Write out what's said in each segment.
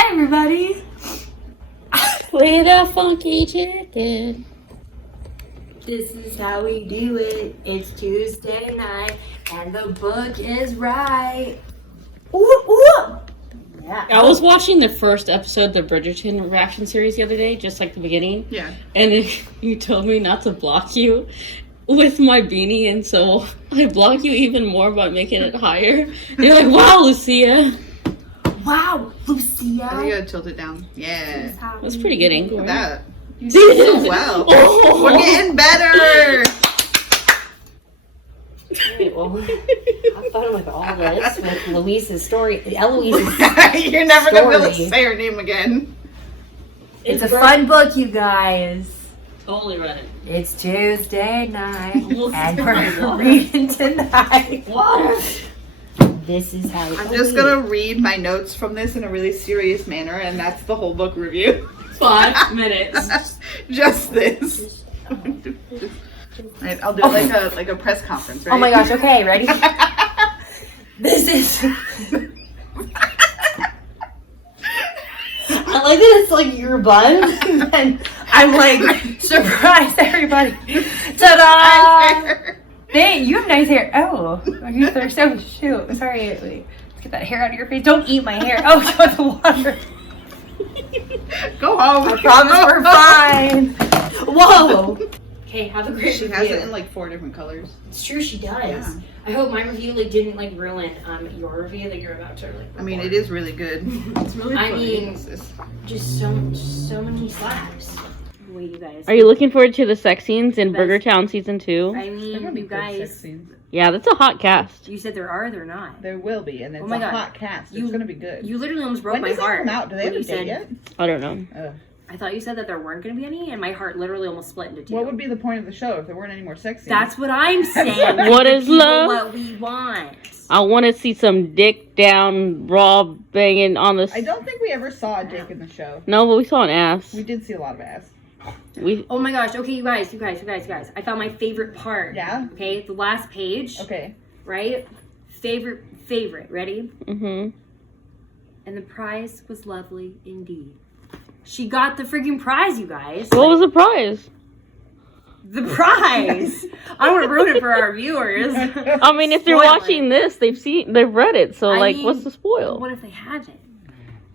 Hi, everybody. Play the funky chicken. This is how we do it. It's Tuesday night, and the book is right. Ooh, ooh. Yeah. I was watching the first episode of the Bridgerton reaction series the other day, just like the beginning. Yeah. And you told me not to block you with my beanie, and so I block you even more by making it higher. And you're like, wow, Lucia. Wow, Lucia. I gotta tilt it down. Yeah. That's a pretty good angle. Look at that. You See? did so well. Oh. We're getting better. Okay, well, I thought of like all this with Louise's story. Eloise's You're never gonna be able to story. say her name again. It's a fun book, you guys. Totally read it. It's Tuesday night, Almost and spilled we're water. reading tonight. Water. This is how I'm just gonna read my notes from this in a really serious manner, and that's the whole book review. 5 minutes. Just this. Right, I'll do it like a press conference, right? Oh my gosh, okay, ready? This is... I like that it's like your bun, and I'm like, surprise everybody. Ta-da! Hey, you have nice hair. Oh, you're so shoot. Sorry, wait. Let's get that hair out of your face. Don't eat my hair. Oh, go the water. Go home. I promise we're fine. Whoa. Okay, have a great She review. has it in like 4 different colors. It's true, she does. Yeah. I hope my review like didn't like ruin your review that you're about to like. I mean, record. it is really good. It's really I funny. mean- It's- Just so many slaps. Wait, you guys. Are you looking forward to the sex scenes in Best- BRIDGERTON season 2? I They're mean, gonna be you good sex guys. scenes. Yeah, that's a hot cast. You said they're not. There will be, and it's my a God. hot cast. You- It's gonna be good. You literally almost broke When my does heart. that come out? Do they when have a you date said, yet? I don't know. Ugh. I thought you said that there weren't going to be any, and my heart literally almost split into two. What would be the point of the show if there weren't any more sex scenes? That's what I'm saying. What Give is people love? What we want. I want to see some dick down, raw banging on the... I don't think we ever saw a dick in the show. No, but we saw an ass. We did see a lot of ass. We Oh my gosh. Okay, you guys. I found my favorite part. Yeah? Okay, the last page. Okay. Right? Favorite. Ready? Mm-hmm. And the prize was lovely indeed. She got the freaking prize, you guys. What was the prize? The prize? I don't want to ruin it for our viewers. I mean, if they're Spoil it. watching this, they've read it. So, I like, mean, what's the spoil? What if they haven't?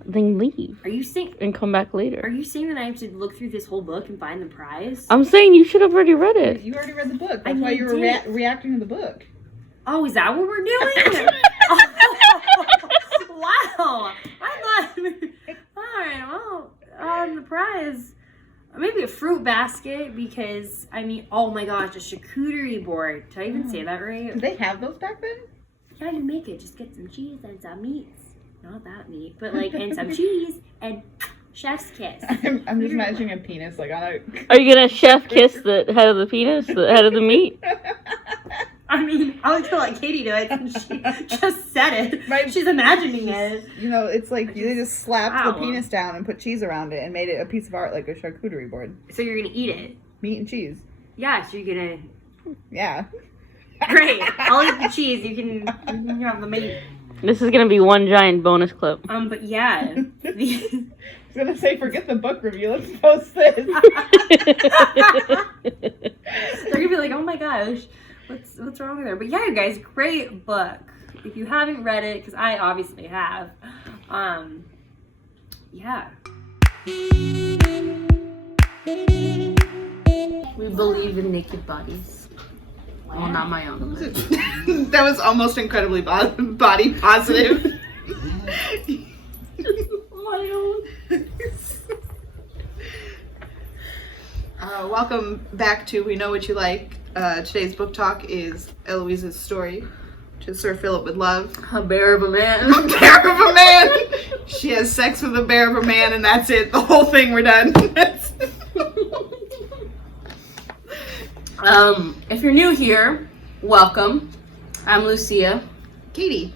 Then leave Are you saying? and come back Are later. you saying that I have to look through this whole book and find the prize? I'm saying you should have already read it. You already read the book. I That's why you were did. reacting to the book. Oh, is that what we're doing? Wow. I thought. All right. Well, the prize. Maybe a fruit basket because I mean, oh my gosh, a charcuterie board. Did I even say that right? Did they have those back then? Yeah, you make it. Just get some cheese and some meats. Not that meat, but like, and some cheese and chef's kiss. I'm just imagining a penis like on a. Are you gonna chef kiss the head of the penis, the head of the meat? I mean, I was gonna let Katie do it since she just said it. Right. She's imagining it. You know, it's like they just slapped Wow. the penis down and put cheese around it and made it a piece of art like a charcuterie board. So you're gonna eat it? Meat and cheese. Yeah. So you're gonna. Yeah. Great. I'll eat the cheese. You can have the meat. This is gonna be one giant bonus clip. But yeah. I was gonna say, forget the book review. Let's post this. They're gonna be like, oh my gosh, what's wrong with her? But yeah, you guys, great book. If you haven't read it, because I obviously have, yeah. We believe in naked bodies. Well, not my own. But. That was almost incredibly body positive. My own. Welcome back to We Know What You Like. Today's book talk is Eloise's story, which is Sir Philip with Love. A bear of a man. A bear of a man! She has sex with a bear of a man and that's it. The whole thing, we're done. If you're new here, welcome. I'm Lucia. Katie.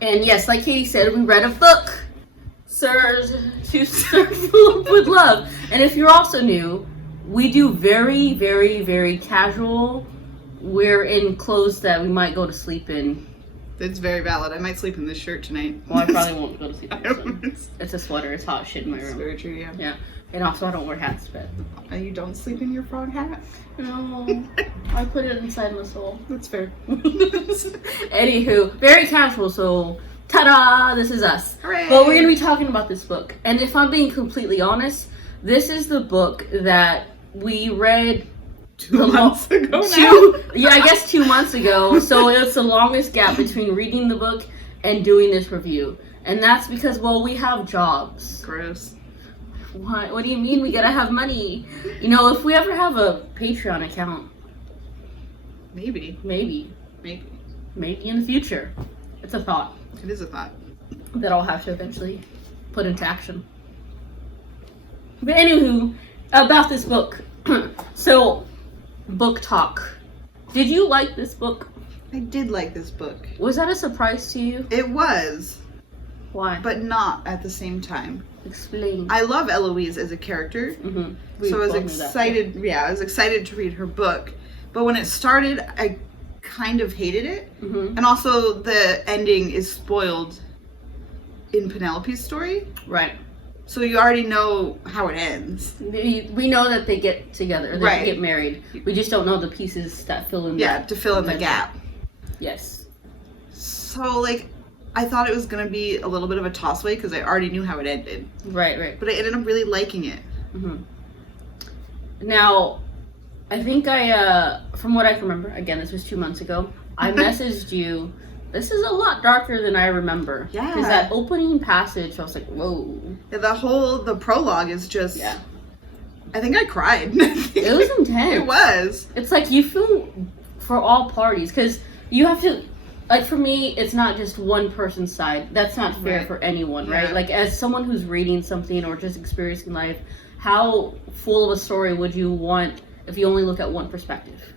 And yes, like Katie said, we read a book, Sir Philip with Love. And if you're also new, we do very, very, very casual. We're in clothes that we might go to sleep in It's very valid. I might sleep in this shirt tonight. Well, I probably won't go to sleep in this one. It's a sweater. It's hot shit in my That's room. very true, yeah. Yeah. And also, I don't wear hats to bed. You don't sleep in your frog hat? No. I put it inside my soul. That's fair. Anywho, very casual, so ta-da! This is us. Hooray! But we're going to be talking about this book. And if I'm being completely honest, this is the book that we read 2 months ago now. Yeah, I guess 2 months ago. So it's the longest gap between reading the book and doing this review. And that's because, well, we have jobs. Gross. What do you mean we gotta have money? You know, if we ever have a Patreon account. Maybe. Maybe in the future. It's a thought. It is a thought. That I'll have to eventually put into action. But anywho, about this book. So, book talk. Did you like this book? I did like this book. Was that a surprise to you? It was, Why? but not at the same time. Explain. I love Eloise as a character, so I was excited. Yeah, I was excited to read her book. But when it started, I kind of hated it, and also the ending is spoiled in Penelope's story. Right. So you already know how it ends. We know that they get together, they get married. We just don't know the pieces that fill in. To fill in the gap. Yes. So like, I thought it was gonna be a little bit of a toss-away because I already knew how it ended. Right. But I ended up really liking it. Now, I think from what I can remember, again, this was 2 months ago, I messaged you. This is a lot darker than I remember. Yeah. Because that opening passage, I was like, whoa. Yeah, the prologue is just... Yeah. I think I cried. It was intense. It was. It's like you feel for all parties. Because you have to... Like, for me, it's not just one person's side. That's not fair for anyone, right? Like, as someone who's reading something or just experiencing life, how full of a story would you want if you only look at one perspective?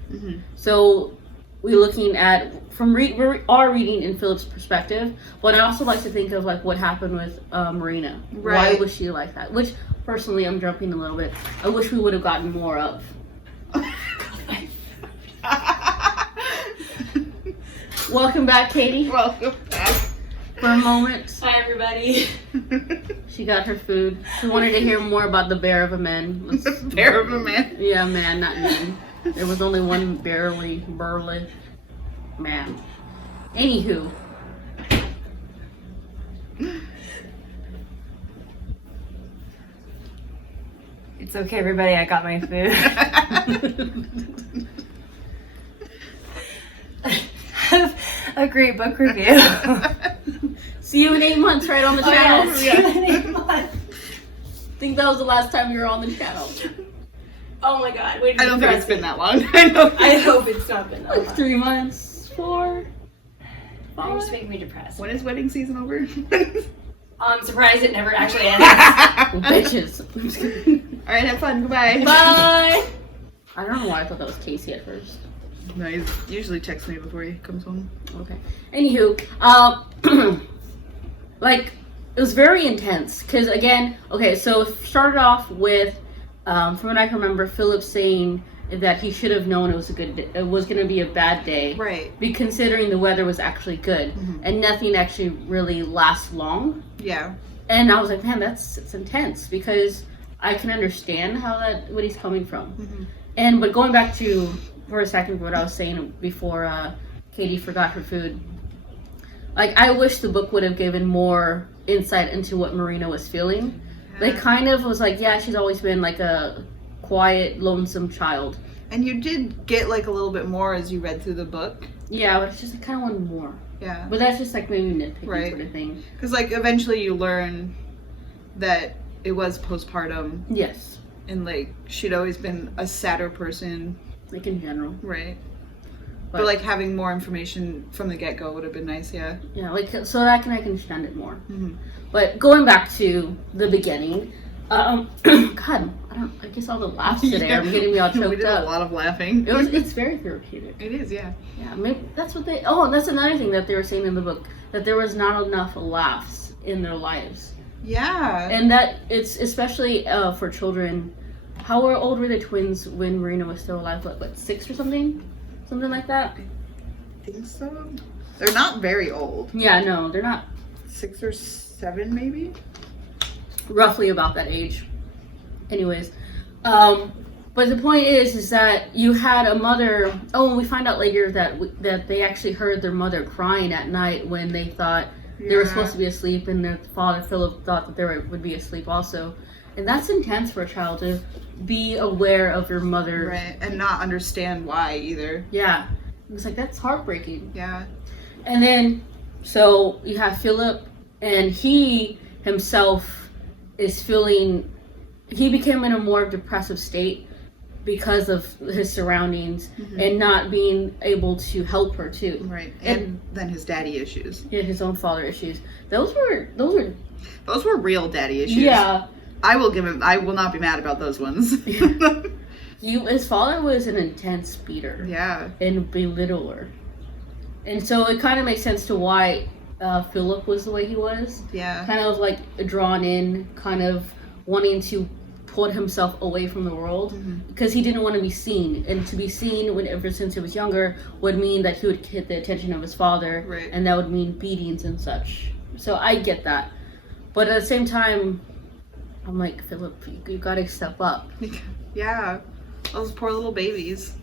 So, we're looking at... we are reading in Philip's perspective, but I also like to think of, like, what happened with Marina. Why was she like that? Which, personally, I'm jumping a little bit. I wish we would have gotten more of. Welcome back, Katie. Welcome back. For a moment. Hi, everybody. She got her food. She wanted to hear more about the bear of a man. Bear of a man? Yeah, man, not man. There was only one burly man. Anywho. It's okay, everybody. I got my food. Have a great book review. See you in 8 months, right on the channel. See you in 8 months. I think that was the last time you were on the channel. Oh my god. I don't think it's been that long. I hope it's not been that long. 3 months. 4. You're just making me depressed. When is wedding season over? I'm surprised it never actually ends. Bitches. Alright, have fun. Goodbye. Bye. I don't know why I thought that was Casey at first. No, he usually texts me before he comes home. Okay. Anywho, like, it was very intense. Because, again, okay, so it started off with, from what I can remember, Philip saying that he should have known it was going to be a bad day. Right. Considering the weather was actually good. And nothing actually really lasts long. Yeah. And I was like, man, it's intense. Because I can understand what he's coming from. But going back to... for a second, what I was saying before Katie forgot her food. Like, I wish the book would have given more insight into what Marina was feeling. They kind of was like, yeah, she's always been like a quiet, lonesome child. And you did get like a little bit more as you read through the book. Yeah, but it's just I kind of wanted more. Yeah. But that's just like maybe nitpicky sort of thing. Because like eventually you learn that it was postpartum. Yes. And like she'd always been a sadder person. Like in general. Right. But like having more information from the get-go would have been nice, yeah. Yeah, like so that I can understand it more. But going back to the beginning, God, I guess all the laughs today are getting me all choked up. We did a lot of laughing. It's very therapeutic. It is, yeah. Yeah, maybe that's what they. Oh, and that's another thing that they were saying in the book, that there was not enough laughs in their lives. Yeah. And that it's especially for children. How old were the twins when Marina was still alive? What, 6 or something? Something like that? I think so. They're not very old. Yeah, no, they're not. 6 or 7, maybe? Roughly about that age. Anyways. But the point is that you had a mother. Oh, and we find out later that they actually heard their mother crying at night when they thought they were supposed to be asleep, and their father Philip thought that they would be asleep also. And that's intense for a child to be aware of your mother, right? And not understand why either. Yeah, it was like that's heartbreaking. Yeah. And then so you have Philip, and he himself is feeling. He became in a more depressive state because of his surroundings and not being able to help her too. Right. And then his daddy issues. Yeah, his own father issues. Those were real daddy issues. Yeah. I will not be mad about those ones. His father was an intense beater. Yeah. And belittler. And so it kind of makes sense to why Philip was the way he was. Yeah. Kind of like drawn in, kind of wanting to put himself away from the world because he didn't want to be seen, and to be seen ever since he was younger would mean that he would get the attention of his father, right. And that would mean beatings and such. So I get that, but at the same time I'm like, Philip, you gotta step up. Yeah, those poor little babies.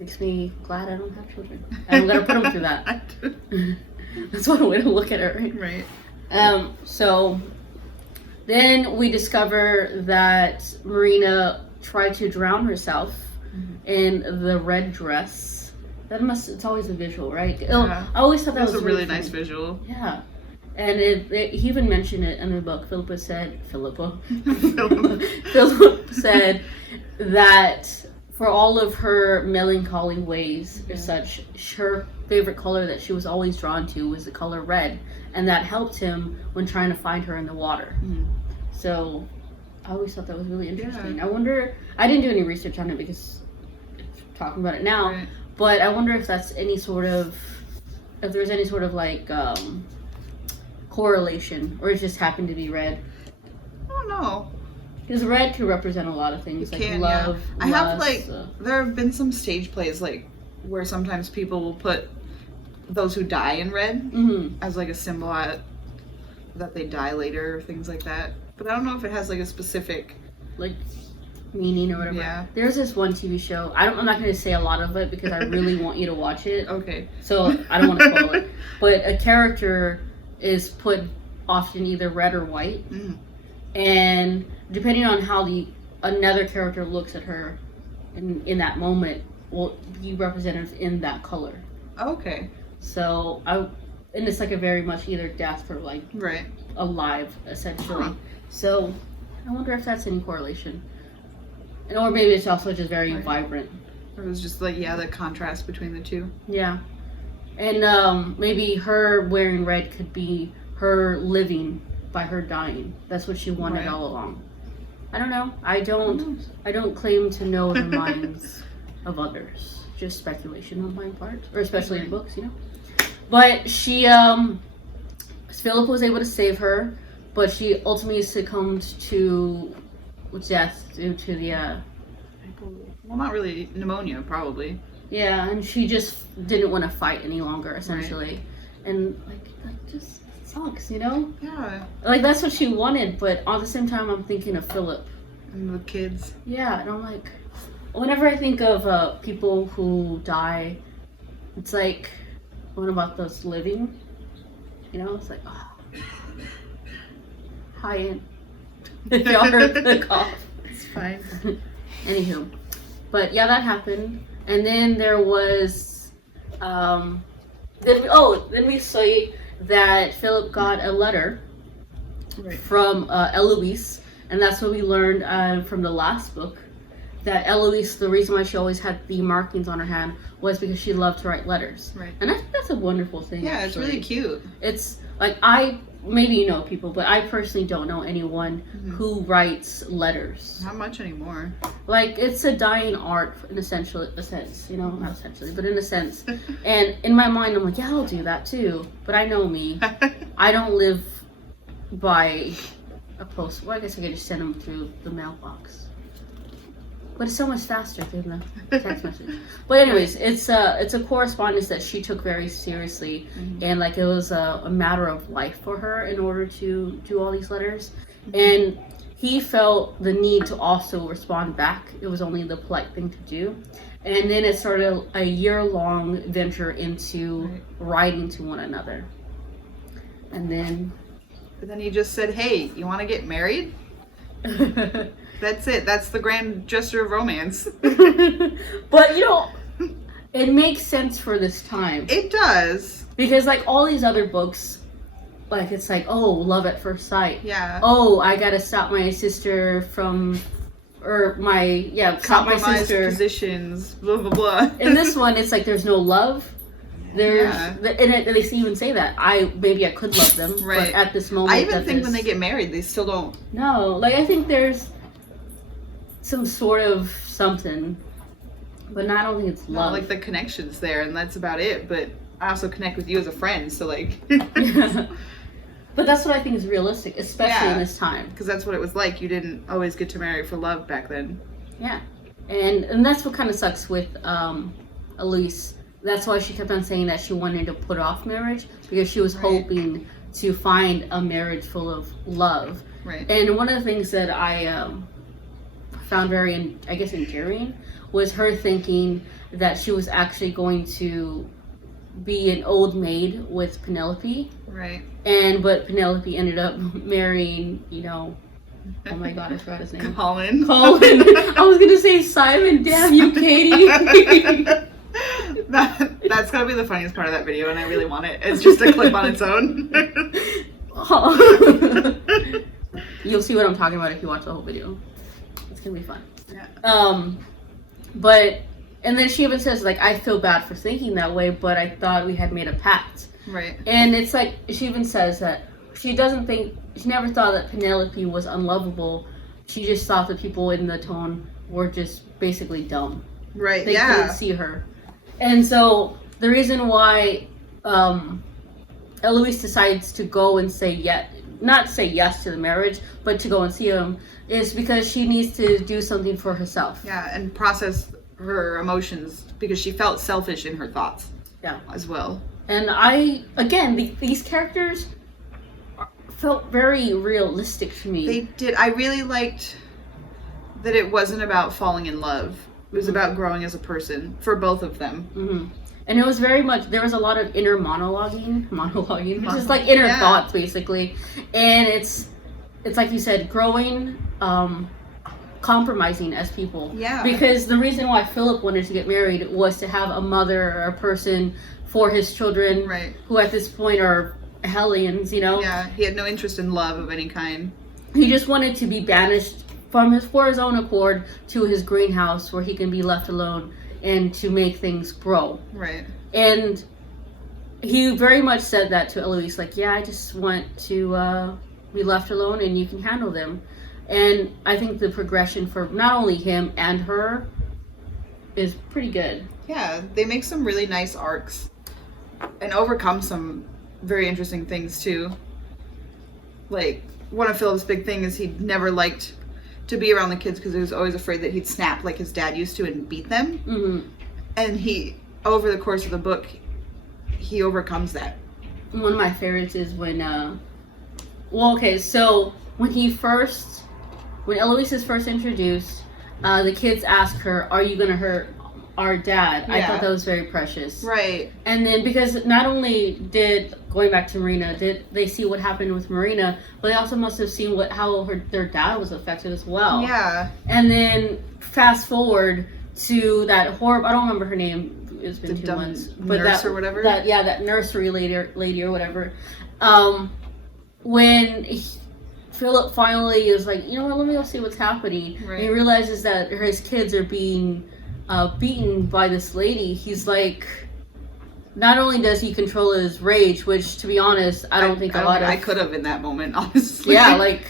Makes me glad I don't have children and I'm gonna put them through that. That's one way to look at it, right? So then we discover that Marina tried to drown herself in the red dress. It's always a visual, right? Yeah. I always thought that was a really nice visual. Yeah. And he even mentioned it in the book. Philip said that for all of her melancholy ways or such, her favorite color that she was always drawn to was the color red. And that helped him when trying to find her in the water. So I always thought that was really interesting. I wonder, I didn't do any research on it because talking about it now, but I wonder if there's any sort of like correlation, or it just happened to be red. I don't know. Because red can represent a lot of things, love. I have there have been some stage plays where sometimes people will put those who die in red as a symbol that they die later or things like that. But I don't know if it has a specific meaning or whatever. Yeah. There's this one TV show. I'm not going to say a lot of it because I really want you to watch it. Okay. So I don't want to spoil it. But a character is put often either red or white, and depending on how another character looks at her in that moment, will be represented in that color. Okay. So and it's a very much either death or right. alive essentially. So I wonder if that's any correlation, or maybe it's also just very vibrant. It was just the contrast between the two. Yeah. And maybe her wearing red could be her living by her dying. That's what she wanted all along. I don't know. I don't claim to know the minds of others. Just speculation on my part, or especially in books, But she, Philip was able to save her, but she ultimately succumbed to death due to the. Well, not really pneumonia, probably. Yeah, and she just didn't want to fight any longer, essentially, and that just sucks, Yeah. That's what she wanted, but at the same time, I'm thinking of Philip and the kids. Yeah, and I'm whenever I think of people who die, it's what about those living? It's hi, Aunt. If y'all heard the cough. It's fine. Anywho, but yeah, that happened. And then there was, then we see that Philip got a letter from Eloise, and that's what we learned from the last book, that Eloise, the reason why she always had the markings on her hand was because she loved to write letters. Right. And I think that's a wonderful thing. Yeah, actually. It's really cute. It's maybe you know people, but I personally don't know anyone who writes letters. Not much anymore. It's a dying art in a sense, not essentially, but in a sense. And in my mind, I'm yeah, I'll do that too. But I know me. I don't live by a post. Well, I guess I could just send them through the mailbox. But it's so much faster than the text message. But anyways, it's a correspondence that she took very seriously, and like it was a matter of life for her in order to do all these letters. And he felt the need to also respond back. It was only the polite thing to do. And then it started a year-long venture into writing to one another. And then... But then he just said, hey, you want to get married? That's it. That's the grand gesture of romance. But, you know, it makes sense for this time. It does. Because, like, all these other books, like, it's like, oh, love at first sight. Yeah. Oh, I gotta stop my sister from... Or stop my sister. Positions, blah, blah, blah. In this one, it's like there's no love. And they even say that. Maybe I could love them, but at this moment... I even think when they get married, they still don't... No, like, I think there's some sort of something, but I don't think it's love. Like, the connection's there, and that's about it, but I also connect with you as a friend, so, like... But that's what I think is realistic, especially in this time. Because that's what it was like. You didn't always get to marry for love back then. Yeah. And that's what kind of sucks with Elise. That's why she kept on saying that she wanted to put off marriage, because she was hoping to find a marriage full of love. Right. And one of the things that I found very, endearing was her thinking that she was actually going to be an old maid with Penelope. Right. But Penelope ended up marrying, oh my god, I forgot his name. Colin. I was gonna say Simon. Damn you, Katie. That's gonna be the funniest part of that video, and I really want it. It's just a clip on its own. You'll see what I'm talking about if you watch the whole video. It's gonna be fun. Yeah. And then she even says, like, I feel bad for thinking that way, but I thought we had made a pact. Right. And it's like, she even says that she never thought that Penelope was unlovable. She just thought the people in the tone were just basically dumb. Right, They couldn't see her. And so, the reason why Eloise decides to go and not say yes to the marriage, but to go and see him, is because she needs to do something for herself. Yeah, and process her emotions, because she felt selfish in her thoughts. Yeah. As well. And these characters felt very realistic to me. They did. I really liked that it wasn't about falling in love. It was about growing as a person for both of them. Mm-hmm. And it was very much, there was a lot of inner monologuing, just like inner thoughts, basically. And it's like you said, growing, compromising as people. Yeah. Because the reason why Philip wanted to get married was to have a mother or a person for his children, who at this point are hellions, Yeah, he had no interest in love of any kind. He just wanted to be banished for his own accord to his greenhouse where he can be left alone and to make things grow. Right. And he very much said that to Eloise, like, yeah, I just want to be left alone and you can handle them. And I think the progression for not only him and her is pretty good. Yeah, they make some really nice arcs and overcome some very interesting things too. Like, one of Philip's big things is he never liked to be around the kids because he was always afraid that he'd snap like his dad used to and beat them. Mm-hmm. And he, over the course of the book, he overcomes that. One of my favorites is when, so when Eloise is first introduced, the kids ask her, are you going to hurt our dad? Yeah. I thought that was very precious. Right. And then, because not only going back to Marina, did they see what happened with Marina, but they also must have seen how their dad was affected as well. Yeah. And then, fast forward to that horrible, I don't remember her name, it's been 2 months. But nurse or whatever? That nursery lady or whatever. When Philip finally is like, you know what, let me go see what's happening. Right. And he realizes that his kids are being beaten by this lady. He's like, not only does he control his rage, which, to be honest, I could have in that moment, honestly. Yeah, like,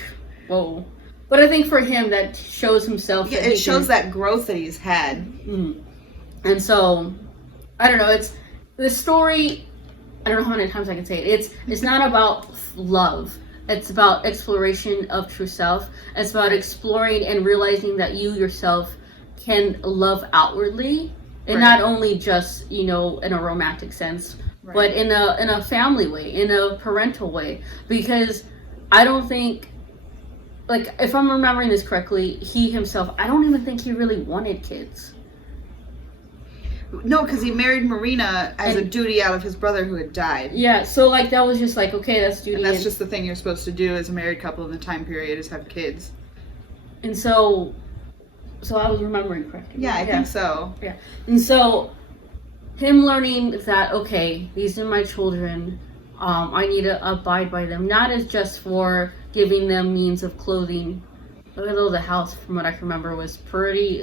whoa. But I think for him, that shows himself. Yeah, it shows that growth that he's had. Mm-hmm. And so, I don't know, it's, the story, I don't know how many times I can say it, it's not about love. It's about exploration of true self. It's about exploring and realizing that you yourself can love outwardly, and not only just, in a romantic sense, but in a family way, in a parental way. Because I don't think, like, if I'm remembering this correctly, he himself, I don't even think he really wanted kids. No, because he married Marina as a duty out of his brother who had died. Yeah, so, like, that was just like, okay, that's duty. And that's just the thing you're supposed to do as a married couple in the time period, is have kids. And so I was remembering correctly. Yeah, I think so. Yeah. And so, him learning that, okay, these are my children, I need to abide by them, not as just for giving them means of clothing, although the house, from what I can remember, was pretty,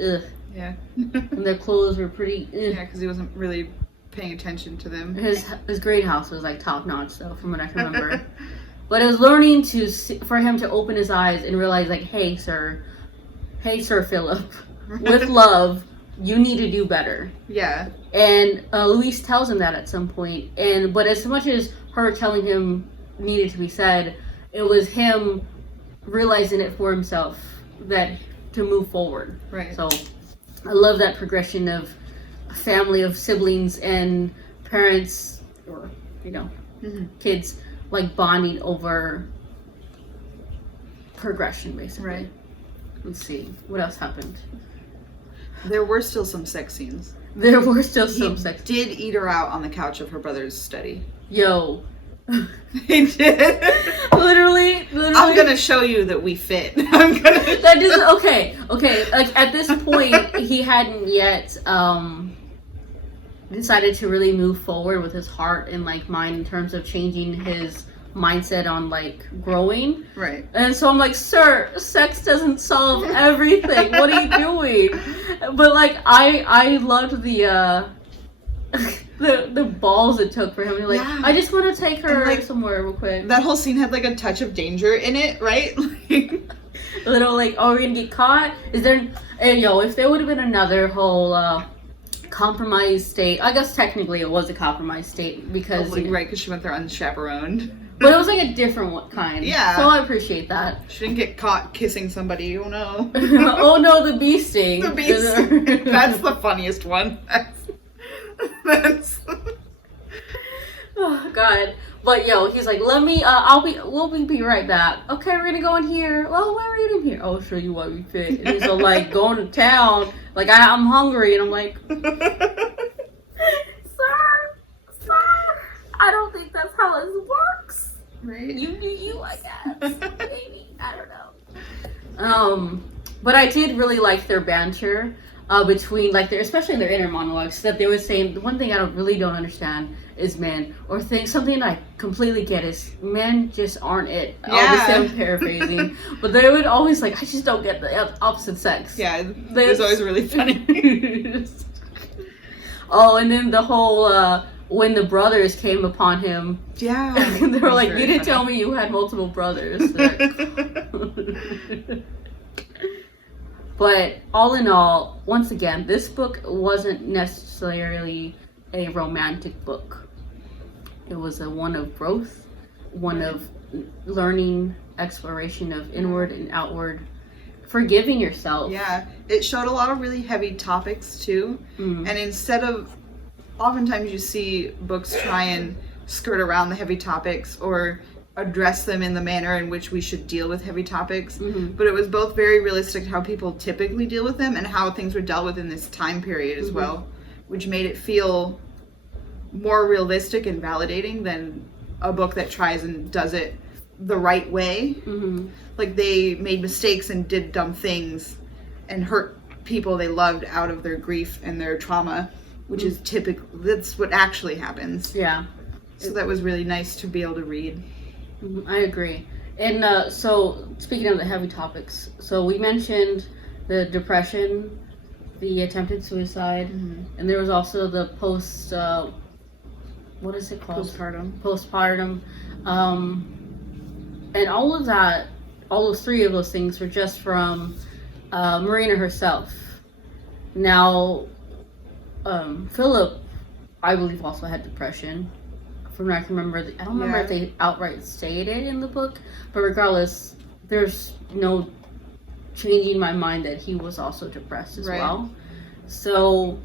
Yeah. and their clothes were pretty, Yeah, because he wasn't really paying attention to them. His greenhouse was, like, top-notch, though, from what I can remember. But it was learning for him to open his eyes and realize, like, hey, Sir Philip, with love, you need to do better. Yeah. And Louise tells him that at some point. But as much as her telling him needed to be said, it was him realizing it for himself, that to move forward. Right. So I love that progression of a family of siblings and parents, or kids, like, bonding over progression, basically. Right. Let's see, what else happened? There were still some sex scenes. There were still some sex. He did eat her out on the couch of her brother's study. Yo. He did. Literally. I'm gonna show you that we fit. That doesn't. Okay. Like, at this point, he hadn't yet decided to really move forward with his heart and, like, mind in terms of changing his mindset on, like, growing. Right. And so I'm like, sir, sex doesn't solve everything. What are you doing? But, like, I loved the balls it took for him to, like, I just want to take her, like, somewhere real quick. That whole scene had, like, a touch of danger in it, right? A little, like, oh, we're gonna get caught? Is there, and if there would have been another whole compromised state, I guess technically it was a compromised state, because right, because she went there unchaperoned. But it was, like, a different kind. Yeah. So I appreciate that. She didn't get caught kissing somebody. Oh no. Oh no, the bee sting. The bee sting. That's the funniest one. That's. Oh God. But he's like, we'll be right back. Okay, we're gonna go in here. Well, why are we in here? I'll show you why we fit. And he's all like, going to town. Like, I'm hungry, and I'm like, sir, I don't think that's how this works. Right. You do you, I guess. Maybe. I don't know. But I did really like their banter between, like, especially in their inner monologues, that they were saying, the one thing I don't understand is men, or something I completely get is men just aren't it. Obviously, I'm paraphrasing, but they would always, like, I just don't get the opposite sex. Yeah, it was always really funny. Oh, and then the whole when the brothers came upon him, they were like, you didn't tell me you had multiple brothers. But all in all, once again, this book wasn't necessarily a romantic book. It was one of growth, one of learning, exploration of inward and outward, forgiving yourself. Yeah, it showed a lot of really heavy topics too. And instead of, oftentimes you see books try and skirt around the heavy topics or address them in the manner in which we should deal with heavy topics, but it was both very realistic how people typically deal with them and how things were dealt with in this time period as well, which made it feel more realistic and validating than a book that tries and does it the right way. Like, they made mistakes and did dumb things and hurt people they loved out of their grief and their trauma, which is that's what actually happens. Yeah. So that was really nice to be able to read. I agree. And so, speaking of the heavy topics, so we mentioned the depression, the attempted suicide, and there was also the what is it called? Postpartum. And all of that, all those three of those things were just from Marina herself. Now, Philip, I believe, also had depression. From what I can remember, I don't remember if they outright stated in the book, but regardless, there's no changing my mind that he was also depressed as well. So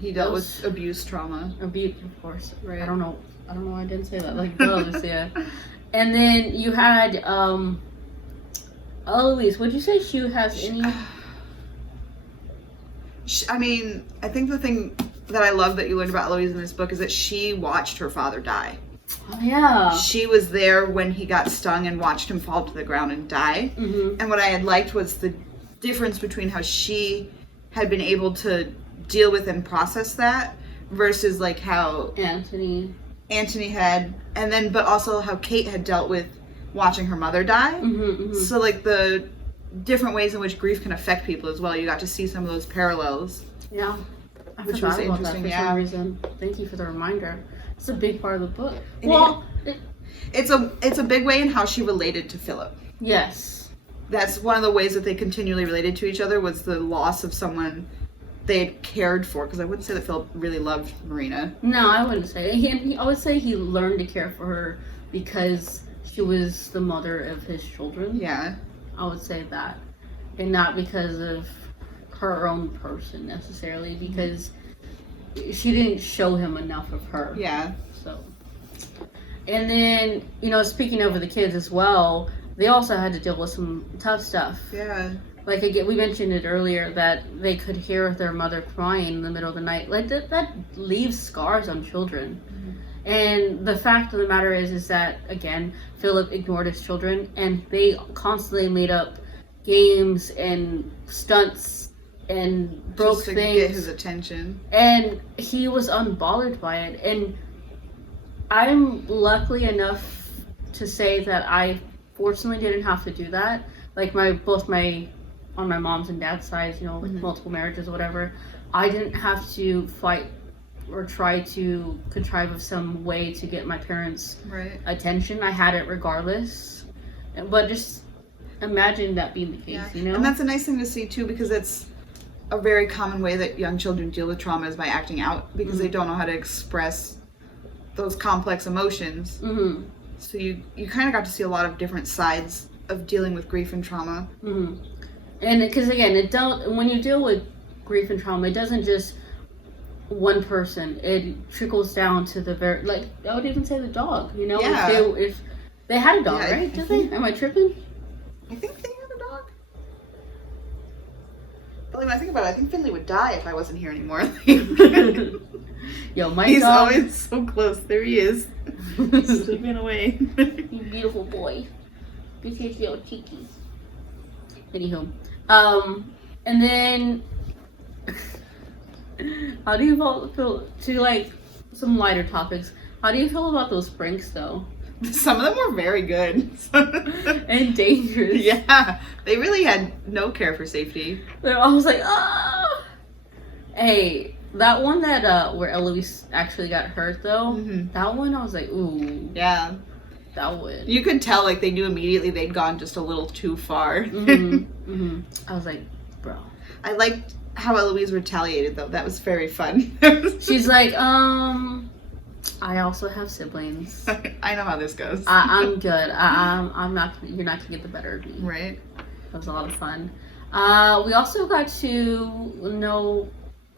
he dealt with abuse trauma. Abuse, of course. Right. I don't know why I didn't say that. Like, yeah. And then you had Eloise. Would you say she has any? I mean, I think the thing that I love that you learned about Eloise in this book is that she watched her father die. Oh, yeah. She was there when he got stung and watched him fall to the ground and die. And what I had liked was the difference between how she had been able to deal with and process that versus like how Anthony had, and then but also how Kate had dealt with watching her mother die. So like the different ways in which grief can affect people as well. You got to see some of those parallels. Yeah. Which was interesting. For some reason. Thank you for the reminder. It's a big part of the book. It's a big way in how she related to Philip. Yes. That's one of the ways that they continually related to each other was the loss of someone they had cared for. Because I wouldn't say that Philip really loved Marina. No, I wouldn't say. I would say he learned to care for her because she was the mother of his children. Yeah. I would say that. And not because of her own person necessarily, because she didn't show him enough of her. Yeah. So. And then, speaking of the kids as well, they also had to deal with some tough stuff. Yeah. Like, again, we mentioned it earlier that they could hear their mother crying in the middle of the night. Like, that leaves scars on children. And the fact of the matter is that, again, Philip ignored his children, and they constantly made up games and stunts and broke just to things. Get his attention. And he was unbothered by it. And I'm lucky enough to say that I fortunately didn't have to do that. Like on my mom's and dad's side, with multiple marriages or whatever, I didn't have to fight or try to contrive of some way to get my parents' attention. I had it regardless. But just imagine that being the case, And that's a nice thing to see too, because it's a very common way that young children deal with trauma is by acting out, because they don't know how to express those complex emotions. So you kind of got to see a lot of different sides of dealing with grief and trauma. And because again, when you deal with grief and trauma, it doesn't just one person. It trickles down to the very, like, I would even say the dog. If they had a dog, right? Did they? Am I tripping? I think they had a dog. But when I think about it, I think Finley would die if I wasn't here anymore. Yo, He's always so close. There he is. Sleeping away. You beautiful boy. Because you're cheeky. Anywho. And then how do you feel to like some lighter topics? How do you feel about those pranks though? Some of them were very good. And dangerous. Yeah. They really had no care for safety. I was like, ah. Hey, that one that where Eloise actually got hurt though, that one I was like, ooh. Yeah. That would. You could tell like they knew immediately they'd gone just a little too far. I was like, bro. I liked how Eloise retaliated though. That was very fun. She's like, I also have siblings. I know how this goes. I'm good. I'm not. You're not gonna get the better of me. Right. That was a lot of fun. We also got to know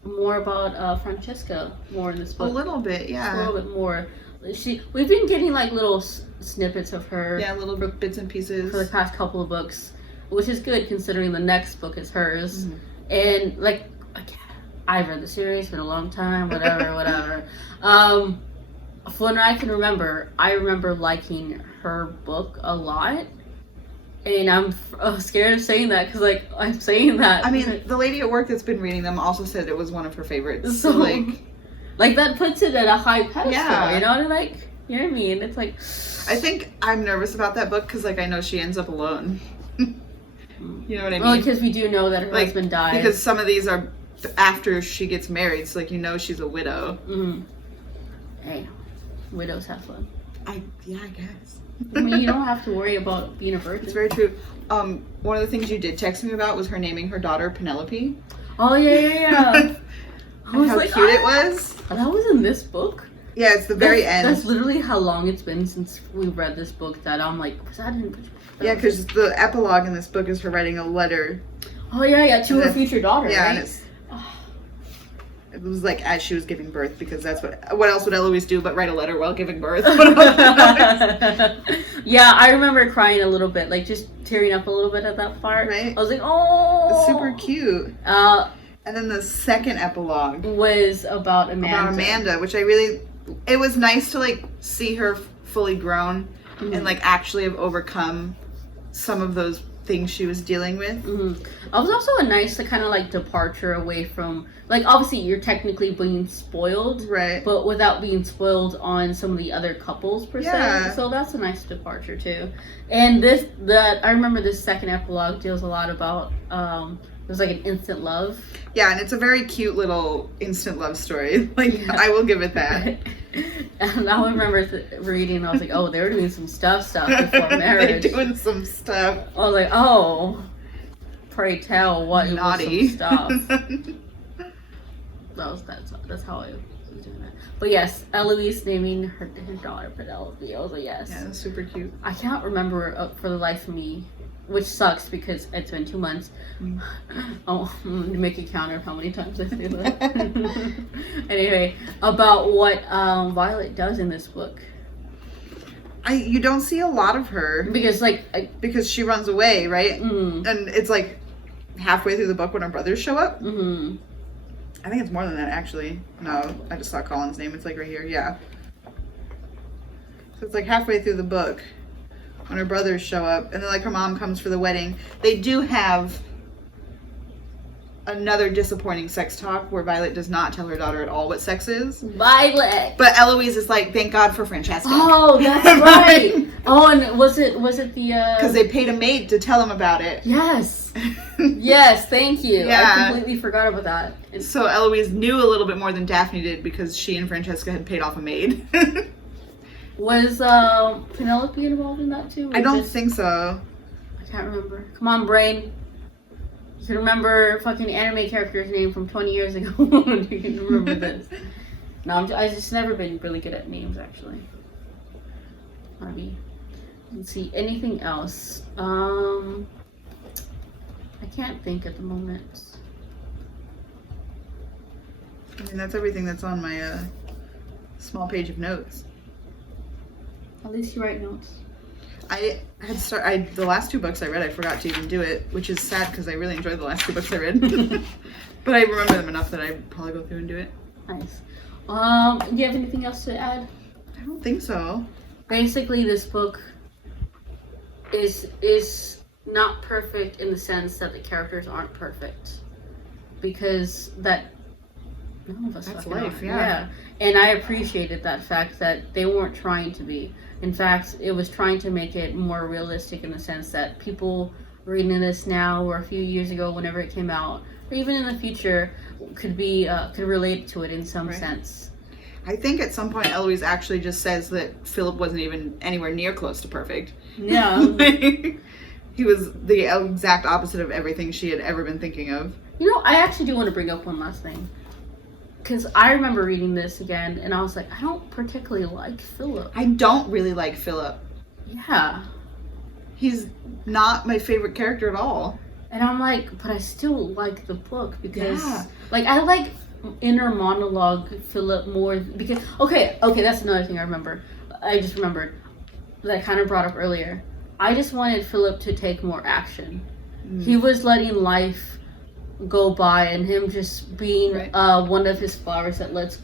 more about Francesca more in this book. A little bit, yeah. A little bit more. We've been getting like little snippets of her. Yeah, little bits and pieces for the past couple of books, which is good considering the next book is hers. And like, I've read the series for a long time. Whatever. From what I can remember, I remember liking her book a lot. And I'm scared of saying that because, like, I'm saying that. I mean, the lady at work that's been reading them also said it was one of her favorites. So like that puts it at a high pedestal, you know? Like, you know what I mean? It's like... I think I'm nervous about that book because, like, I know she ends up alone. You know what I mean? Well, because we do know that her husband died. Because some of these are after she gets married, so, like, you know she's a widow. Hey, widows have fun. I guess. I mean, you don't have to worry about being a virgin. It's very true. One of the things you did text me about was her naming her daughter Penelope. Oh, yeah. I was how like, cute it was. That was in this book? Yeah, it's the very end. That's literally how long it's been since we read this book that I'm like, was that in? Yeah, because the epilogue in this book is her writing a letter. Oh yeah, to her future daughter. Yeah, right? And it was like as she was giving birth, because that's what else would Eloise do but write a letter while giving birth? Yeah, I remember crying a little bit, like just tearing up a little bit at that part. Right. I was like, oh, it's super cute. And then the second epilogue was about Amanda. Which it was nice to like see her fully grown and like actually have overcome some of those things she was dealing with. It was also a nice kind of like departure away from, like, obviously you're technically being spoiled, right? But without being spoiled on some of the other couples per se. So that's a nice departure too. And I remember this second epilogue deals a lot about it was like an instant love. Yeah, and it's a very cute little instant love story. Like, yeah. I will give it that. And I remember reading, I was like, oh, they were doing some stuff before marriage. They're doing some stuff. I was like, oh, pray tell what naughty was some stuff. That's how I was doing that. But yes, Eloise naming her daughter Penelope. I was like, yes. Yeah, that's super cute. I can't remember for the life of me, which sucks because it's been 2 months. Oh, I'm gonna make a counter of how many times I say that. Anyway, about what Violet does in this book. You don't see a lot of her because she runs away, right? And it's like halfway through the book when her brothers show up. I think it's more than that, actually. No, I just saw Colin's name. It's like right here. Yeah. So it's like halfway through the book when her brothers show up, and then like her mom comes for the wedding. They do have another disappointing sex talk where Violet does not tell her daughter at all what sex is. Violet. But Eloise is like, thank God for Francesca. Oh, that's right. Oh, and was it the because they paid a maid to tell him about it. Yes. Yes, thank you. Yeah. I completely forgot about that. So Eloise knew a little bit more than Daphne did because she and Francesca had paid off a maid. Was Penelope involved in that too? I don't think so. I can't remember. Come on, brain. You can remember fucking anime character's name from 20 years ago. You can remember this. No, I just never been really good at names, actually. Maybe. Let's see. Anything else? I can't think at the moment. I mean, that's everything that's on my small page of notes. At least you write notes. The last 2 books I read, I forgot to even do it, which is sad because I really enjoyed the last 2 books I read. But I remember them enough that I'd probably go through and do it. Nice. Do you have anything else to add? I don't think so. Basically, this book is not perfect in the sense that the characters aren't perfect, because none of us. That's life, yeah. And I appreciated that fact that they weren't trying to be. In fact, it was trying to make it more realistic in the sense that people reading this now or a few years ago, whenever it came out, or even in the future, could relate to it in some sense. I think at some point Eloise actually just says that Philip wasn't even anywhere near close to perfect. Yeah. He was the exact opposite of everything she had ever been thinking of. You know, I actually do want to bring up one last thing. Because I remember reading this again, and I was like, I don't particularly like Philip. I don't really like Philip. Yeah. He's not my favorite character at all. And I'm like, but I still like the book because, like, I like inner monologue Philip more because, okay, that's another thing I just remembered that I kind of brought up earlier. I just wanted Philip to take more action. He was letting life go by and him just being one of his flowers that lets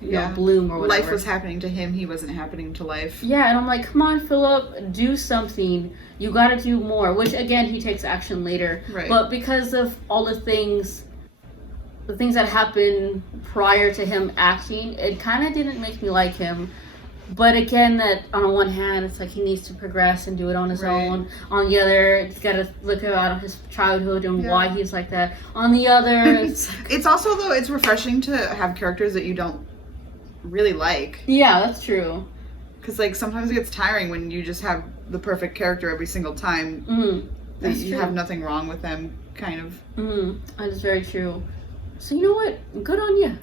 bloom or whatever. Life was happening to him, he wasn't happening to life. Yeah, and I'm like, come on, Philip, do something. You gotta do more. Which again, he takes action later. Right. But because of all the things that happened prior to him acting, it kind of didn't make me like him. But again, that on one hand, it's like he needs to progress and do it on his own. On the other, he's got to look at his childhood and why he's like that. On the other, it's also, though, it's refreshing to have characters that you don't really like. Yeah, that's true. Because, like, sometimes it gets tiring when you just have the perfect character every single time. That's you true. have nothing wrong with them, kind of. That is very true. So you know what? Good on you.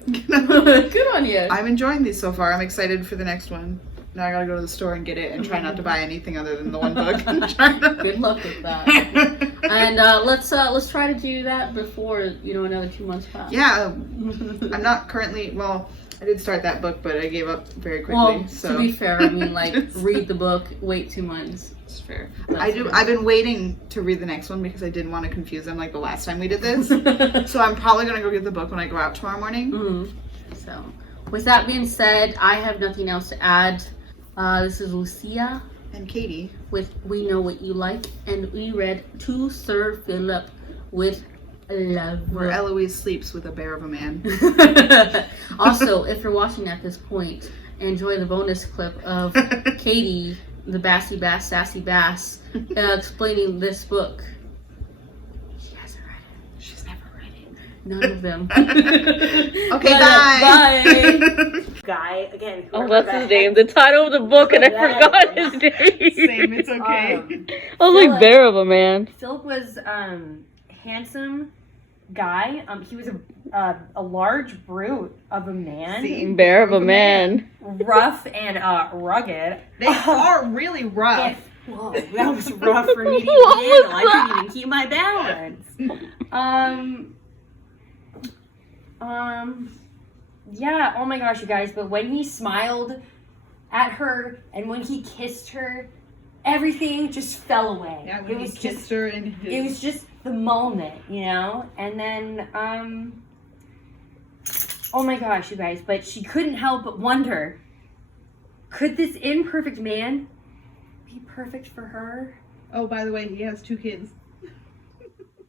Good on you. I'm enjoying these so far. I'm excited for the next one. Now I gotta go to the store and get it and try not to buy anything other than the one book. Good luck with that. And let's try to do that before another 2 months pass. Yeah, I'm not currently. Well, I did start that book, but I gave up very quickly. Well, so. To be fair, I mean, like, read the book, wait 2 months. It's fair. That's fair. I've been waiting to read the next one because I didn't want to confuse them like the last time we did this. So I'm probably gonna go get the book when I go out tomorrow morning. Mm-hmm. So, with that being said, I have nothing else to add. This is Lucia and Katie with We Know What You Like, and we read To Sir Philip with Love. Where Eloise sleeps with a bear of a man. Also, if you're watching at this point, enjoy the bonus clip of Katie, the Bassy Bass, Sassy Bass, explaining this book. She hasn't read it. She's never read it. None of them. Okay, bye. Guy, again. Oh, what's his name? The title of the book, and I forgot his name. Same, it's okay. I was like, bear of a man. Philip was handsome guy. He was a large brute of a man. See? Bear of a man. Rough and rugged. They are really rough. Whoa, that was rough for me to handle. I couldn't even keep my balance. Yeah, oh my gosh, you guys, but when he smiled at her and when he kissed her, everything just fell away. Yeah, when he kissed her in his... It was just the moment, And then, oh my gosh, you guys, but she couldn't help but wonder, could this imperfect man be perfect for her? Oh, by the way, he has 2 kids.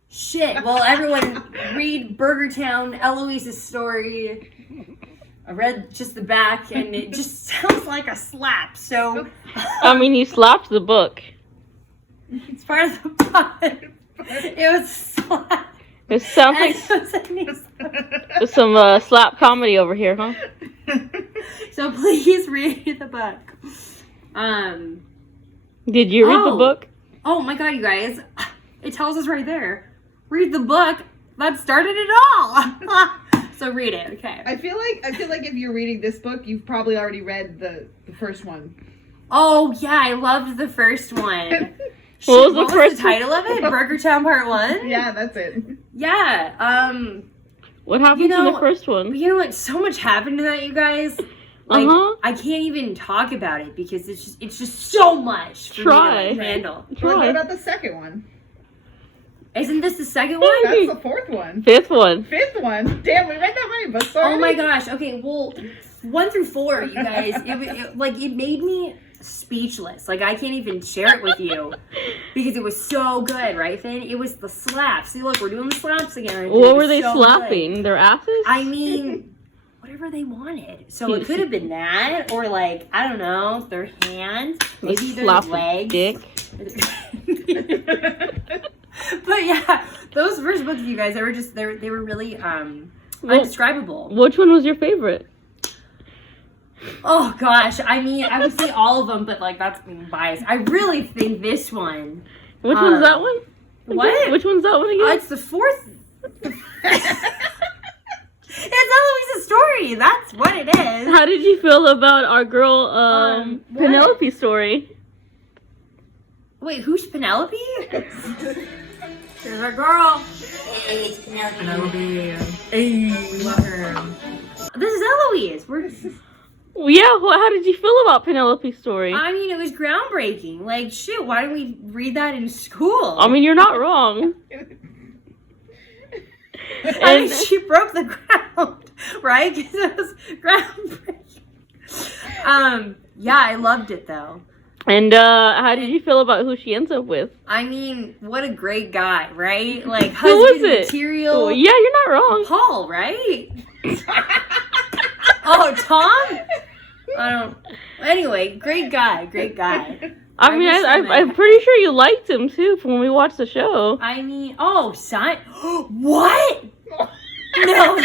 Shit. Well, everyone read BRIDGERTON, Eloise's story. I read just the back, and it just sounds like a slap. So, I mean, you slapped the book. It's part of the plot. It was a slap. It sounds like some slap comedy over here, huh? So please read the book. Did you read the book? Oh my god, you guys! It tells us right there. Read the book. That started it all. So read it, okay? I feel like if you're reading this book, you've probably already read the first one. Oh yeah, I loved the first one. What was the title of it? BRIDGERTON Part 1? Yeah, that's it. Yeah. What happened to the first one? You know what? So much happened to that, you guys. Like, I can't even talk about it because it's just so much for me to handle. Well, what about the second one? Isn't this the second one? That's the 4th one. 5th one. 5th one. Damn, we read that many books already. Oh my gosh. Okay, well, 1 through 4, you guys. It made me speechless. Like, I can't even share it with you because it was so good, right, Finn? It was the slaps. See, look, we're doing the slaps again. What were they slapping? Good. Their asses? I mean, whatever they wanted. So it could have been that, or like, I don't know, their hands, maybe their legs. Dick. But yeah, those first books, you guys, they were really indescribable. Which one was your favorite? Oh gosh, I mean, I would say all of them, but like that's being biased. I really think this one. Which one's that one? What? Which one's that one again? It's the 4th. It's Eloise's story. That's what it is. How did you feel about our girl Penelope's story? Wait, who's Penelope? There's our girl. Hey, it's Penelope. Hey, we love her. This is Eloise. Yeah, well, how did you feel about Penelope's story? I mean, it was groundbreaking. Like, shit, why didn't we read that in school? I mean, you're not wrong. I mean, she broke the ground, right? Because it was groundbreaking. Yeah, I loved it, though. And how did you feel about who she ends up with? I mean, what a great guy, right? Like, who was husband it? material. Oh, yeah, you're not wrong. Paul, right? Oh, Tom? I don't... Anyway, great guy. I mean, I'm pretty sure you liked him, too, from when we watched the show. I mean... Oh, son... What? No.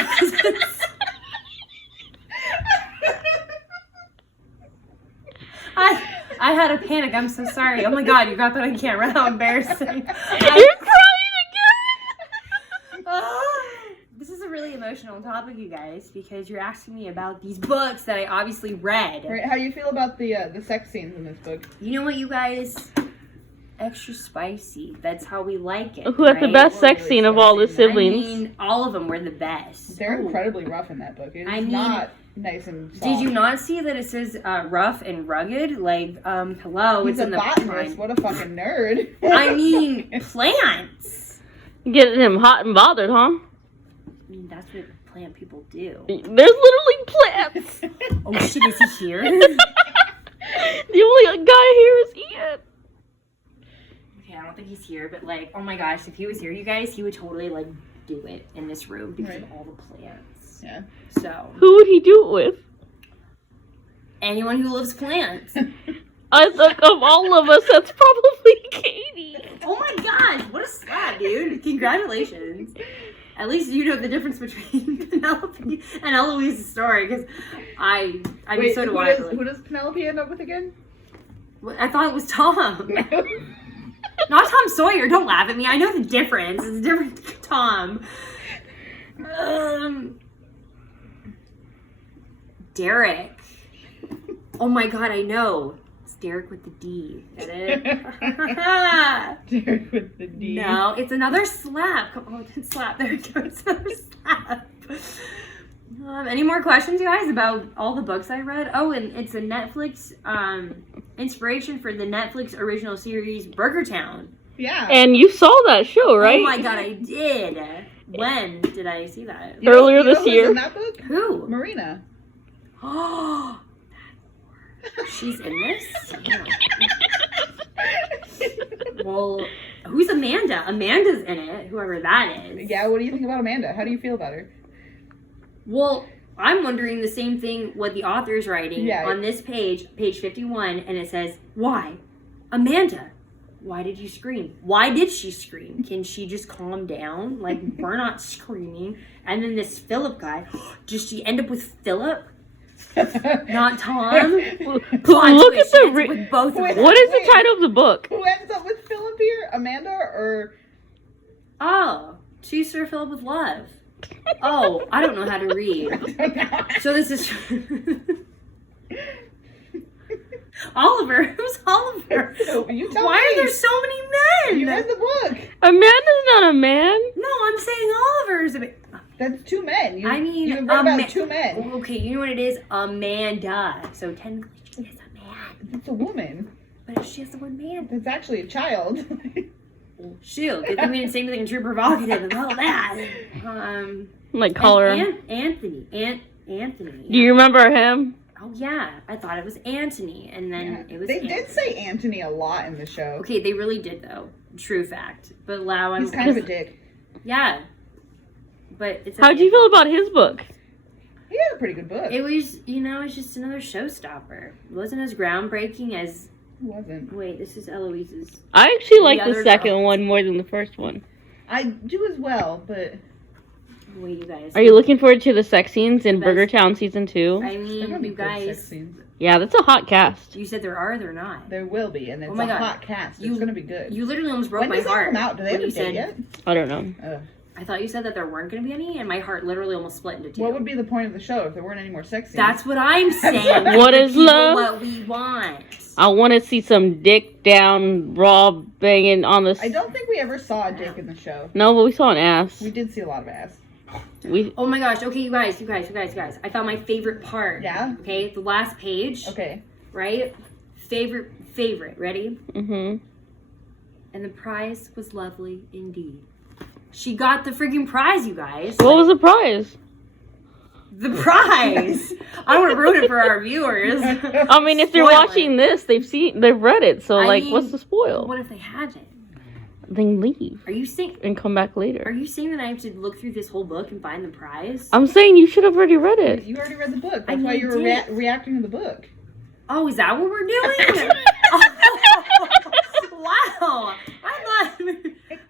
I had a panic. I'm so sorry. Oh my god, you got that on camera. How embarrassing. You're crying again! This is a really emotional emotional topic, you guys, because you're asking me about these books that I obviously read. Right, how do you feel about the sex scenes in this book? You know what, you guys? Extra spicy. That's how we like it. Who had the best sex Really scene of all the spicy. siblings? I mean, all of them were the best. They're incredibly rough in that book. It's not nice and soft. Did you not see that it says rough and rugged? Like, hello, He's it's in a the botanist. What a fucking nerd. I mean, plants. Getting him hot and bothered, huh? I mean, that's what plant people do. There's literally plants. Oh shit, is he here? The only guy here is Ian. Okay, I don't think he's here, but like, oh my gosh, if he was here, you guys, he would totally like do it in this room because of all the plants. Yeah. So, Who would he do it with? anyone who loves plants. I think of all of us, that's probably Katie. Oh my gosh, what a slap, dude. Congratulations. At least you know the difference between Penelope and Eloise's story, because I mean, Wait, so do who I. does, who does Penelope end up with again? I thought it was Tom. Not Tom Sawyer. Don't laugh at me. I know the difference. It's a different Tom. Derek. Oh my god, I know. It's Derek with the D. Get it? Derek with the D. No, it's another slap. Come on, it's slap. There it goes. Another slap. Any more questions, you guys, about all the books I read? Oh, and it's a Netflix inspiration for the Netflix original series BRIDGERTON. Yeah. And you saw that show, right? Oh my god, I did. When did I see that? Earlier this who's year. in that book? Who? Marina. Oh, she's in this? Yeah. Well, who's Amanda? Amanda's in it, whoever that is. Yeah, what do you think about Amanda? How do you feel about her? Well, I'm wondering the same thing what the author's writing on this page 51, and it says, why? Amanda, why did you scream? Why did she scream? Can she just calm down? Like, we're not screaming. And then this Philip guy, does she end up with Philip? Not Tom? Look at the with both of them. What is the title of the book? Who ends up with Philip here? Amanda or... Oh, choose Sir Philip with love. Oh, I don't know how to read. So this is... Oliver? Who's Oliver? You tell Why me. are there so many men? You read the book. Amanda's not a man. No, I'm saying Oliver's a man. That's two men. I mean, you read about two men. Okay, you know what it is? Amanda. So technically she is a man. It's a woman. But she has the word man. It's actually a child. Well, shoot, good thing we didn't say anything too provocative about that. Like call her. Anthony. Anthony. Do you remember him? Oh yeah, I thought it was Anthony, and then it was. They did say Anthony a lot in the show. Okay, they really did though. True fact. But Lau, He's kind of a dick. Yeah. But it's. How'd you feel about his book? He had a pretty good book. It was, it's just another showstopper. It wasn't as groundbreaking as. It wasn't. Wait, this is Eloise's. I actually like other the second girl. one more than the first one. I do as well, but Wait, you guys. Are you looking forward to the sex scenes in Best- BRIDGERTON season 2? I they're mean, gonna be you good sex guys. scenes. Yeah, that's a hot cast. You said there are, they're not. There will be, and it's Oh my a God. hot cast. You- It's gonna be good. You literally almost broke When my does that heart. come out? Do they have when a you date said, yet? I don't know. I thought you said that there weren't going to be any, and my heart literally almost split into two. What would be the point of the show if there weren't any more sex scenes? That's what I'm saying. What Give is people love? What we want. I want to see some dick down, raw banging on the. I don't think we ever saw a dick in the show. No, but we saw an ass. We did see a lot of ass. We. Oh my gosh. Okay, you guys. I found my favorite part. Yeah? Okay, the last page. Okay. Right? Favorite. Ready? Mhm. And the prize was lovely indeed. She got the freaking prize, you guys. What was the prize? The prize? I don't want to ruin it for our viewers. I mean, if they're Spoil watching it. this, they've read it. So, I what's mean, the spoil? What if they haven't? Then leave Are you saying? and come back Are later. you saying that I have to look through this whole book and find the prize? I'm saying you should have already read it. You already read the book. I That's why you were did. reacting to the book. Oh, is that what we're doing? Wow. I thought.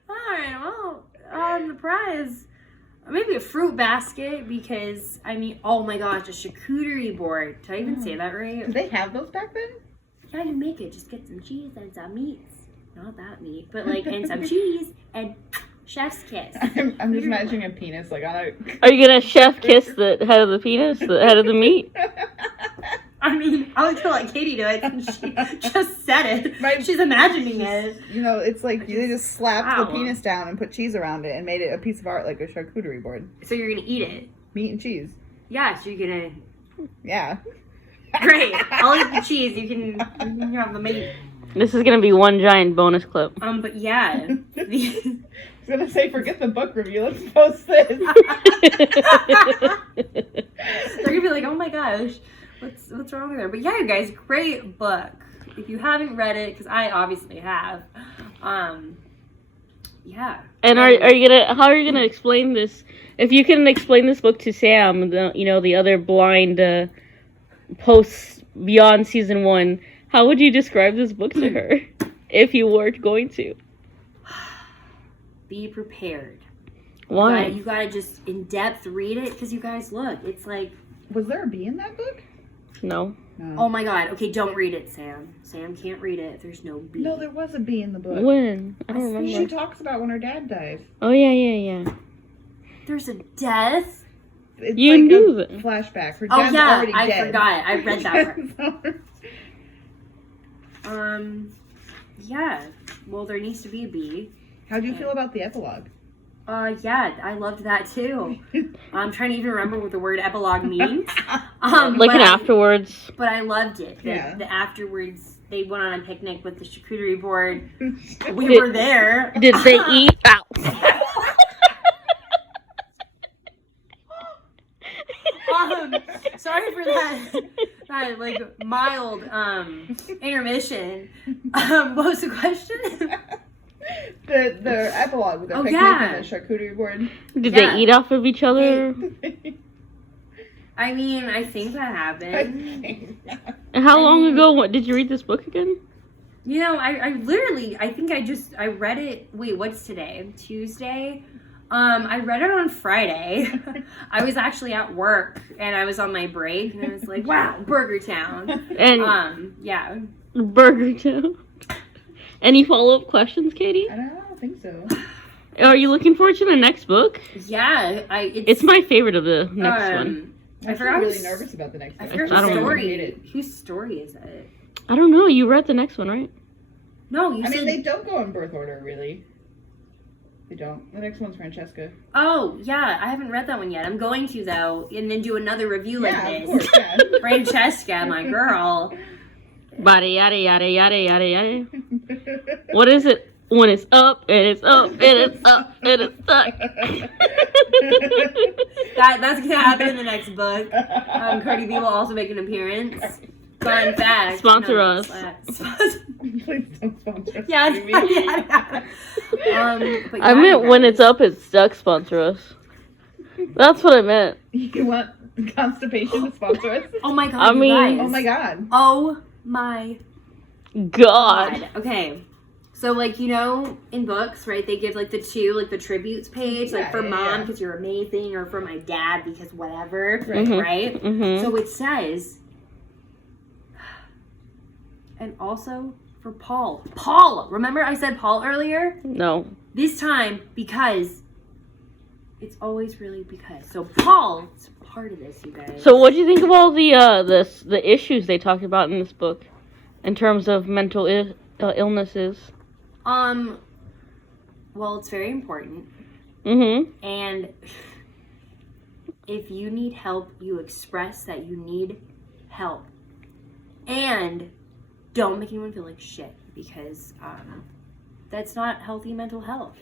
All right. Well, the prize. Maybe a fruit basket because oh my gosh, a charcuterie board. Did I even say that right? Did they have those back then? Yeah, you make it. Just get some cheese and some meats. Not that meat, but and some cheese and Chef's kiss. I'm just imagining a penis like on a. Are you gonna chef kiss the head of the penis, the head of the meat? I mean, I was gonna let Katie do it since she just said it. Right. She's imagining it. You know, it's like they just slapped Wow. the penis down and put cheese around it and made it a piece of art like a charcuterie board. So you're gonna eat it? Meat and cheese. Yeah, so you're gonna... Yeah. Great. I'll eat the cheese. You can have the meat. This is gonna be one giant bonus clip. But yeah. I was gonna say, forget the book review. Let's post this. They're gonna be like, oh my gosh, what's wrong with her? But yeah, you guys, great book. If you haven't read it, because I obviously have, yeah. And how are you gonna explain this? If you can explain this book to Sam, the other blind posts beyond season 1, how would you describe this book to her if you were going to? Be prepared. Why? You gotta just in depth read it, because you guys, look, it's like. Was there a bee in that book? No. Oh my god. Okay, don't read it, Sam. Sam can't read it. There's no bee. No, there was a bee in the book. When? I don't remember. She talks about when her dad dies. Oh yeah. There's a death? It's You like knew a that. flashback. Her Oh dad's yeah, already I dead. forgot. I read that part. Yeah. Well, there needs to be a bee. How do you feel about the epilogue? Yeah, I loved that too. I'm trying to even remember what the word epilogue means. Like an afterwards. But I loved it. Yeah. The afterwards, they went on a picnic with the charcuterie board. We were there. Did they eat? Ow. Sorry for that like mild intermission. What was the question? The epilogue with the picnic and the charcuterie board. Did they eat off of each other? I mean, I think that happened. And how long ago did you read this book again? You know, I literally, I think I read it, wait, what's today? Tuesday? I read it on Friday. I was actually at work and I was on my break and I was like, wow, Burger Town. And yeah. Burger Town. Any follow-up questions, Katie? I don't think so. Are you looking forward to the next book? Yeah, it's my favorite of the next one. I forgot. I'm really nervous about the next one. I forgot I don't the remember. story. Whose story is it? I don't know. You read the next one, right? No, you said... I mean, they don't go in birth order, really. They don't. The next one's Francesca. Oh, yeah. I haven't read that one yet. I'm going to, though, and then do another review like this. Of course, yeah. Francesca, my girl. Yada, yada, yada, yada, yada, yada. What is it? When it's up, and it's up, and it's up, and it's stuck. That's going to happen in the next book. Cardi B will also make an appearance. Fun fact. Sponsor us. Please don't sponsor us. Yeah. I meant when it's up, it's stuck. Sponsor us. That's what I meant. You want constipation to sponsor us? Oh my god. I mean, guys. Oh my god. Oh my God. Okay. So, like, you know, in books, right, they give, like, the tributes page, like, for mom, because you're amazing, or for my dad, because whatever, right? Mm-hmm. So it says, and also for Paul. Paul! Remember I said Paul earlier? No. This time, because. It's always really because. So Paul is part of this, you guys. So what do you think of all the issues they talked about in this book, in terms of mental illnesses? Well, it's very important. Mm-hmm. And if you need help, you express that you need help. And don't make anyone feel like shit, because that's not healthy mental health.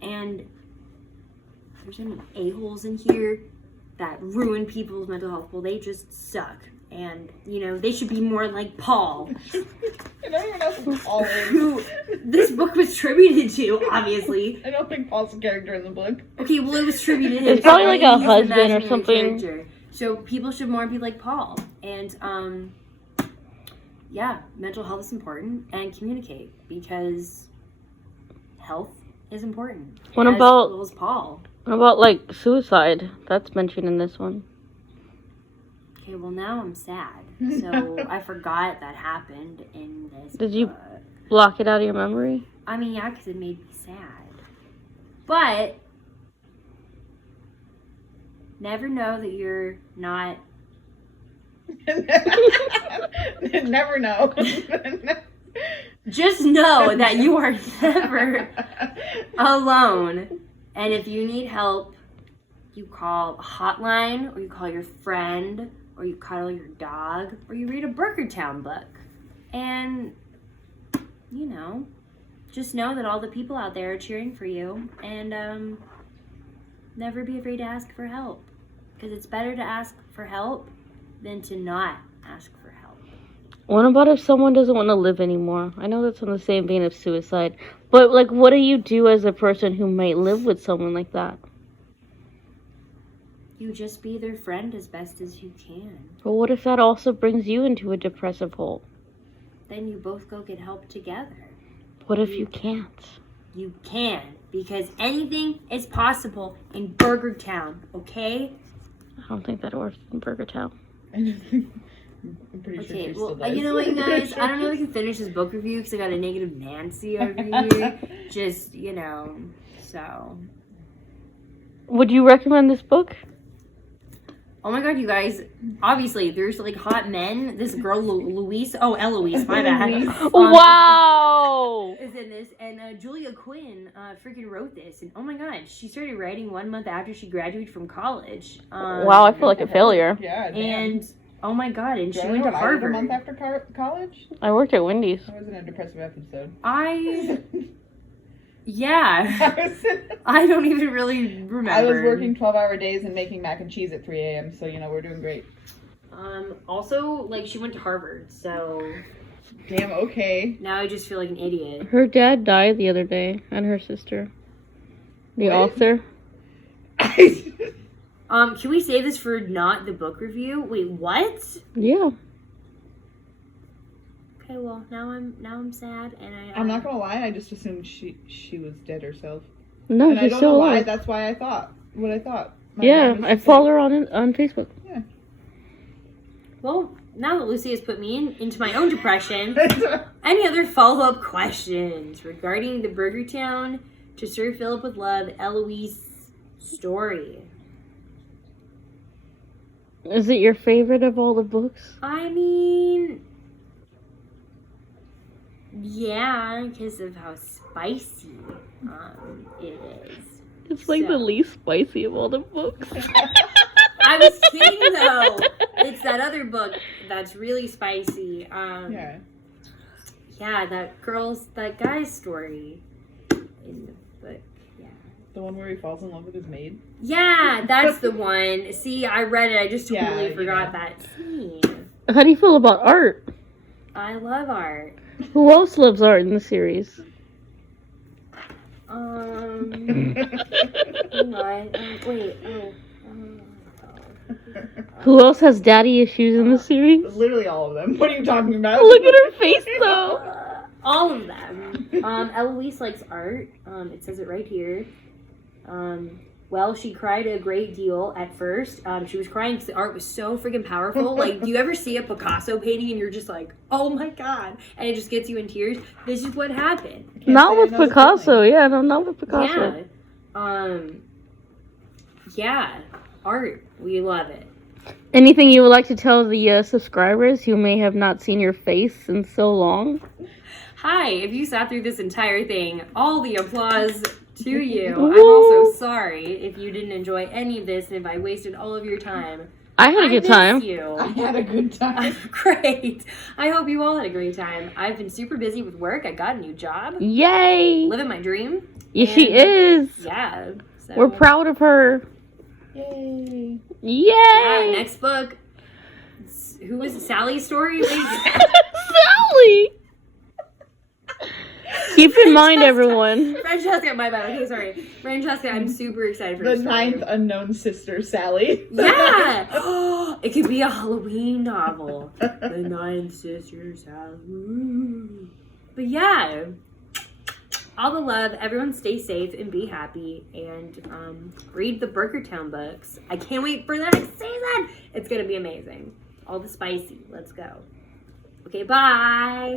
And if there's any a-holes in here that ruin people's mental health, well, they just suck. And, you know, they should be more like Paul. And everyone else is Paul. Who this book was tributed to, obviously. I don't think Paul's a character in the book. Okay, well, it was tributed to him. It's probably like a He's an husband or imaginary something. character. So people should more be like Paul. And, yeah, mental health is important. And communicate, because health is important. What as about well as Paul? What about, like, suicide? That's mentioned in this one. Okay, well, now I'm sad. So I forgot that happened in this Did you book. block it out of your memory? I mean, yeah, because it made me sad. But never know that you're not. Never know. Just know that you are never alone. And if you need help, you call a hotline, or you call your friend, or you cuddle your dog, or you read a BRIDGERTON book. And, you know, just know that all the people out there are cheering for you. And never be afraid to ask for help. Because it's better to ask for help than to not ask for help. What about if someone doesn't want to live anymore? I know that's on the same vein of suicide. But, like, what do you do as a person who might live with someone like that? You just be their friend as best as you can. But what if that also brings you into a depressive hole? Then you both go get help together. What if you can't? You can, because anything is possible in BRIDGERTON, okay? I don't think that works in BRIDGERTON. I'm pretty sure she still does. You know what, you guys? I don't know if I can finish this book review because I got a negative Nancy over here. Just, you know, so. Would you recommend this book? Oh my god, you guys. Obviously, there's like hot men. This girl, Eloise, my bad. Wow! Is in this. And Julia Quinn freaking wrote this. And oh my god, she started writing 1 month after she graduated from college. Wow, I feel like a failure. Yeah, damn. And oh my god, and Do she I went know to what I did Harvard. a month after college? I worked at Wendy's. I was in a depressive episode. Yeah. I don't even really remember. I was working 12-hour days and making mac and cheese at 3 a.m. So, you know, we're doing great. Also, like, she went to Harvard, so. Damn, okay. Now I just feel like an idiot. Her dad died the other day, and her sister. The What? author. Can we save this for not the book review? Wait, what? Yeah. Okay, well, now I'm sad, and I'm not gonna lie, I just assumed she was dead herself. No, And I she's don't still know why, alive. that's why I thought what I thought. My Yeah, mind was I just follow like, her on Facebook. Yeah. Well, now that Lucy has put me into my own depression, any other follow-up questions regarding the BRIDGERTON to Sir Philip with Love Eloise story? Is it your favorite of all the books? I mean, yeah, because of how spicy it is. It's like the least spicy of all the books. I was kidding though. It's that other book that's really spicy. Yeah. Yeah, that guy's story in the book. Yeah. The one where he falls in love with his maid? Yeah, that's the one. See, I read it. I just totally Yeah, forgot you know. that scene. How do you feel about art? I love art. Who else loves art in the series? Hang on. Wait. Who else has daddy issues in the series? Literally all of them. What are you talking about? Look at her face, though. All of them. Eloise likes art. It says it right here. Well, she cried a great deal at first. She was crying because the art was so freaking powerful. Like, do you ever see a Picasso painting and you're just like, oh my god, and it just gets you in tears? This is what happened. Not with Picasso. Yeah, no, not with Picasso. Yeah. Yeah. Art. We love it. Anything you would like to tell the subscribers who may have not seen your face in so long? Hi, if you sat through this entire thing, all the applause to you. Woo. I'm also sorry if you didn't enjoy any of this and if I wasted all of your time. I had a good time. miss you. I had a good time. Great. I hope you all had a great time. I've been super busy with work. I got a new job. Yay! Living my dream. Yeah, she is. Yeah. So. We're proud of her. Yay. Yay! Yeah, next book. Who was it? Sally's story? Sally! Keep in mind, everyone. Francesca, my bad. Okay, sorry. Francesca, I'm super excited for The this story. 9th unknown sister, Sally. Yeah! It could be a Halloween novel. The 9 Sisters Halloween. But yeah. All the love. Everyone stay safe and be happy. And read the BRIDGERTON books. I can't wait for the next season. It's going to be amazing. All the spicy. Let's go. Okay, bye.